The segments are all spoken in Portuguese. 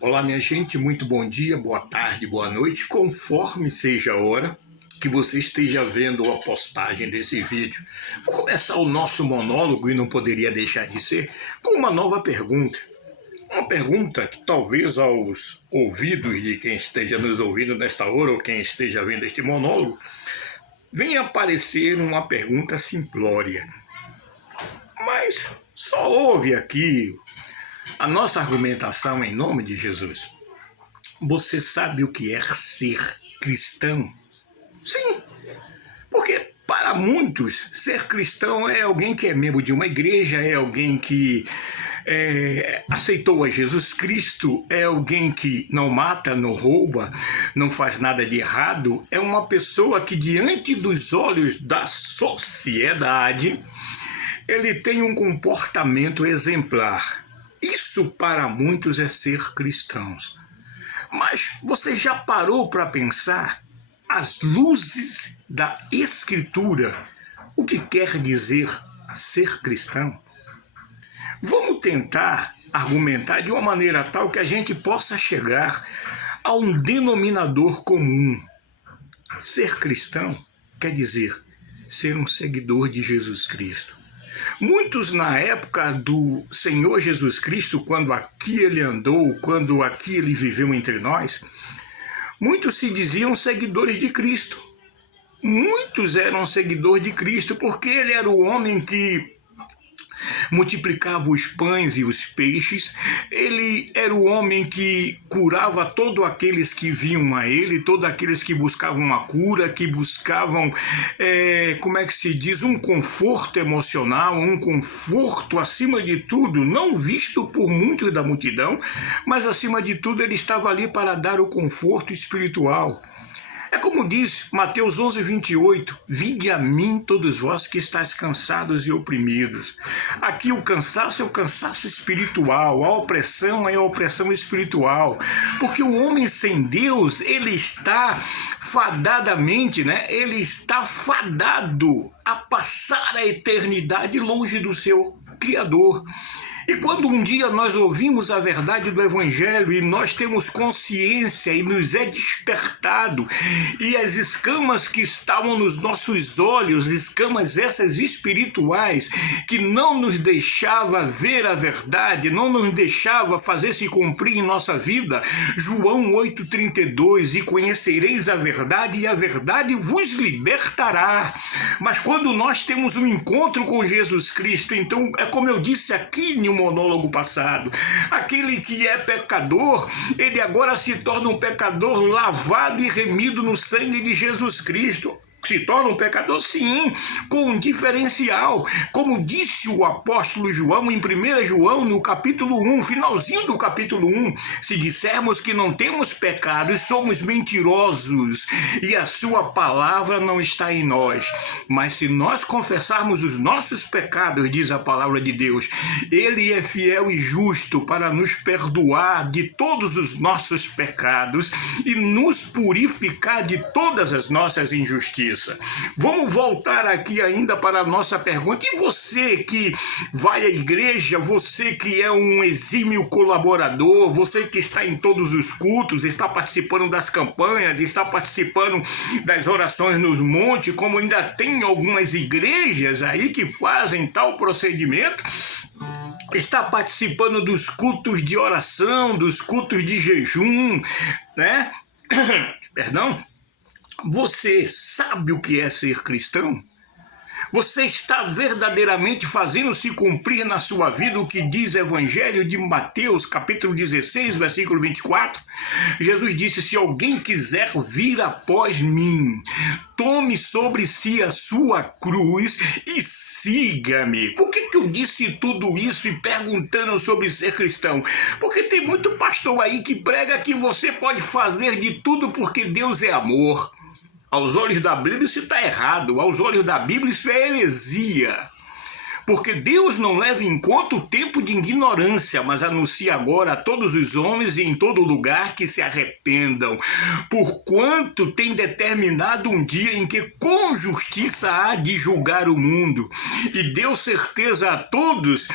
Olá, minha gente, muito bom dia, boa tarde, boa noite, conforme seja a hora que você esteja vendo a postagem desse vídeo. Vou começar o nosso monólogo, e não poderia deixar de ser, com uma nova pergunta. Uma pergunta que talvez aos ouvidos de quem esteja nos ouvindo nesta hora, ou quem esteja vendo este monólogo, venha aparecer uma pergunta simplória. Mas só ouve aqui a nossa argumentação em nome de Jesus. Você sabe o que é ser cristão? Sim, porque para muitos, ser cristão é alguém que é membro de uma igreja, é alguém que aceitou a Jesus Cristo, é alguém que não mata, não rouba, não faz nada de errado, é uma pessoa que diante dos olhos da sociedade, ele tem um comportamento exemplar. Isso para muitos é ser cristãos. Mas você já parou para pensar às luzes da Escritura o que quer dizer ser cristão? Vamos tentar argumentar de uma maneira tal que a gente possa chegar a um denominador comum. Ser cristão quer dizer ser um seguidor de Jesus Cristo. Muitos na época do Senhor Jesus Cristo, quando aqui ele andou, quando aqui ele viveu entre nós, muitos se diziam seguidores de Cristo. Muitos eram seguidores de Cristo porque ele era o homem que multiplicava os pães e os peixes, ele era o homem que curava todos aqueles que vinham a ele, todos aqueles que buscavam uma cura, que buscavam, um conforto emocional, um conforto acima de tudo, não visto por muitos da multidão, mas acima de tudo ele estava ali para dar o conforto espiritual. É como diz Mateus 11:28, vinde a mim todos vós que estáis cansados e oprimidos. Aqui o cansaço é o cansaço espiritual, a opressão é a opressão espiritual, porque o homem sem Deus, ele está fadadamente, ele está fadado a passar a eternidade longe do seu Criador. E quando um dia nós ouvimos a verdade do Evangelho e nós temos consciência e nos é despertado, e as escamas que estavam nos nossos olhos, escamas essas espirituais, que não nos deixava ver a verdade, não nos deixava fazer se cumprir em nossa vida, João 8,32, e conhecereis a verdade e a verdade vos libertará. Mas quando nós temos um encontro com Jesus Cristo, então é como eu disse aqui no monólogo passado, aquele que é pecador, ele agora se torna um pecador lavado e remido no sangue de Jesus Cristo. Se torna um pecador, sim, com um diferencial. Como disse o apóstolo João em 1 João, no capítulo 1, finalzinho do capítulo 1, se dissermos que não temos pecado, somos mentirosos e a sua palavra não está em nós. Mas se nós confessarmos os nossos pecados, diz a palavra de Deus, ele é fiel e justo para nos perdoar de todos os nossos pecados e nos purificar de todas as nossas injustiças. Vamos voltar aqui ainda para a nossa pergunta. E você que vai à igreja, você que é um exímio colaborador, você que está em todos os cultos, está participando das campanhas, está participando das orações nos montes, como ainda tem algumas igrejas aí que fazem tal procedimento, está participando dos cultos de oração, dos cultos de jejum, Perdão? Você sabe o que é ser cristão? Você está verdadeiramente fazendo se cumprir na sua vida o que diz o Evangelho de Mateus, capítulo 16, versículo 24? Jesus disse, se alguém quiser vir após mim, tome sobre si a sua cruz e siga-me. Por que eu disse tudo isso e perguntando sobre ser cristão? Porque tem muito pastor aí que prega que você pode fazer de tudo porque Deus é amor. Aos olhos da Bíblia isso está errado, aos olhos da Bíblia isso é heresia. Porque Deus não leva em conta o tempo de ignorância, mas anuncia agora a todos os homens e em todo lugar que se arrependam, porquanto tem determinado um dia em que com justiça há de julgar o mundo, e deu certeza a todos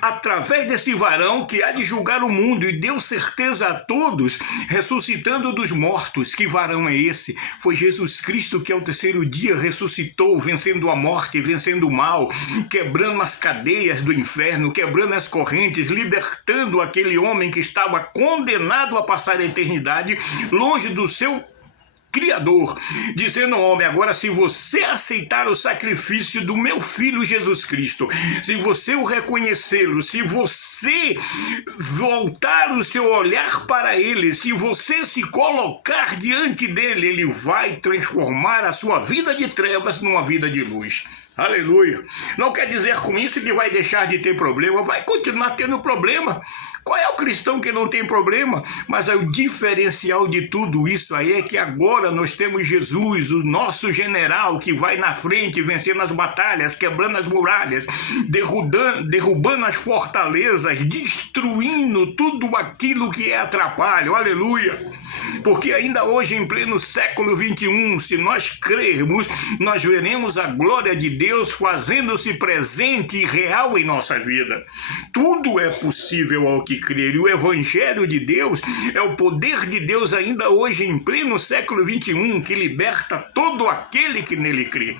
através desse varão que há de julgar o mundo, e deu certeza a todos, ressuscitando dos mortos. Que varão é esse? Foi Jesus Cristo que ao terceiro dia ressuscitou, vencendo a morte, vencendo o mal, quebrando as cadeias do inferno, quebrando as correntes, libertando aquele homem que estava condenado a passar a eternidade longe do seu Criador, dizendo ao homem: agora, se você aceitar o sacrifício do meu Filho Jesus Cristo, se você o reconhecê-lo, se você voltar o seu olhar para ele, se você se colocar diante dele, ele vai transformar a sua vida de trevas numa vida de luz. Aleluia. Não quer dizer com isso que vai deixar de ter problema, vai continuar tendo problema. Qual é o cristão que não tem problema? Mas o diferencial de tudo isso aí é que agora nós temos Jesus, o nosso general, que vai na frente, vencendo as batalhas, quebrando as muralhas, derrubando as fortalezas, destruindo tudo aquilo que é atrapalho. Aleluia. Porque ainda hoje, em pleno século 21, se nós crermos, nós veremos a glória de Deus fazendo-se presente e real em nossa vida. Tudo é possível ao que crer, e o Evangelho de Deus é o poder de Deus ainda hoje, em pleno século 21, que liberta todo aquele que nele crê.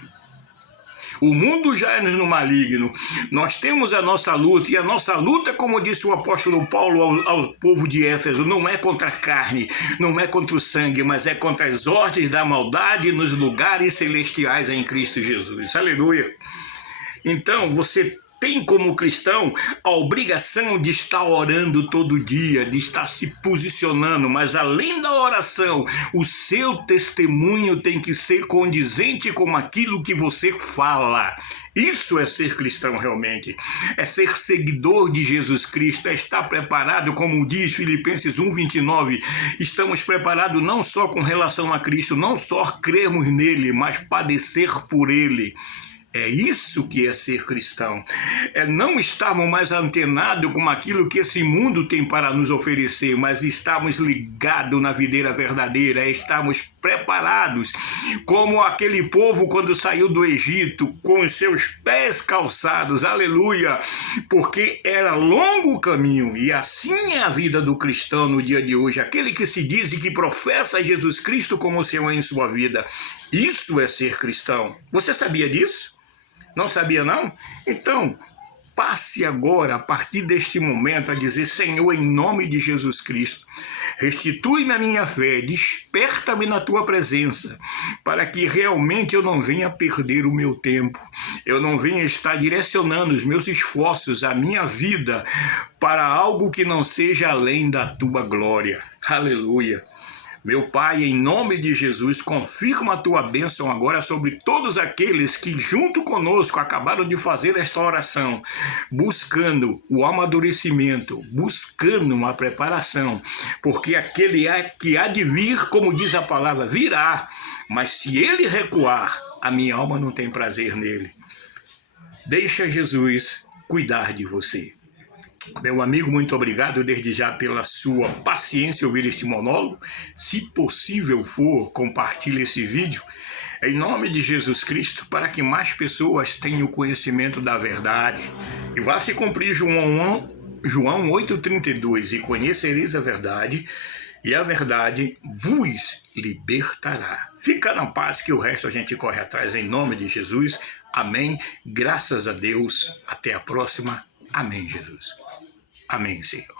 O mundo já é no maligno, nós temos a nossa luta, e a nossa luta, como disse o apóstolo Paulo ao povo de Éfeso, não é contra a carne, não é contra o sangue, mas é contra as ordens da maldade nos lugares celestiais em Cristo Jesus. Aleluia! Então, você tem como cristão a obrigação de estar orando todo dia, de estar se posicionando, mas além da oração, o seu testemunho tem que ser condizente com aquilo que você fala. Isso é ser cristão realmente, é ser seguidor de Jesus Cristo, é estar preparado, como diz Filipenses 1:29, estamos preparados não só com relação a Cristo, não só crermos nele, mas padecer por ele. É isso que é ser cristão, é não estarmos mais antenados com aquilo que esse mundo tem para nos oferecer, mas estarmos ligados na videira verdadeira, é estarmos preparados, como aquele povo quando saiu do Egito, com os seus pés calçados, aleluia, porque era longo o caminho, e assim é a vida do cristão no dia de hoje, aquele que se diz e que professa Jesus Cristo como Senhor em sua vida. Isso é ser cristão. Você sabia disso? Não sabia, não? Então, passe agora, a partir deste momento, a dizer: Senhor, em nome de Jesus Cristo, restitui-me a minha fé, desperta-me na tua presença, para que realmente eu não venha perder o meu tempo, eu não venha estar direcionando os meus esforços, a minha vida, para algo que não seja além da tua glória. Aleluia. Meu Pai, em nome de Jesus, confirma a tua bênção agora sobre todos aqueles que junto conosco acabaram de fazer esta oração, buscando o amadurecimento, buscando uma preparação, porque aquele que há de vir, como diz a palavra, virá, mas se ele recuar, a minha alma não tem prazer nele. Deixa Jesus cuidar de você. Meu amigo, muito obrigado desde já pela sua paciência em ouvir este monólogo. Se possível for, compartilhe esse vídeo em nome de Jesus Cristo, para que mais pessoas tenham o conhecimento da verdade. E vá se cumprir João 8,32, e conhecereis a verdade, e a verdade vos libertará. Fica na paz, que o resto a gente corre atrás em nome de Jesus. Amém. Graças a Deus. Até a próxima. Amém, Jesus. Amém, Senhor.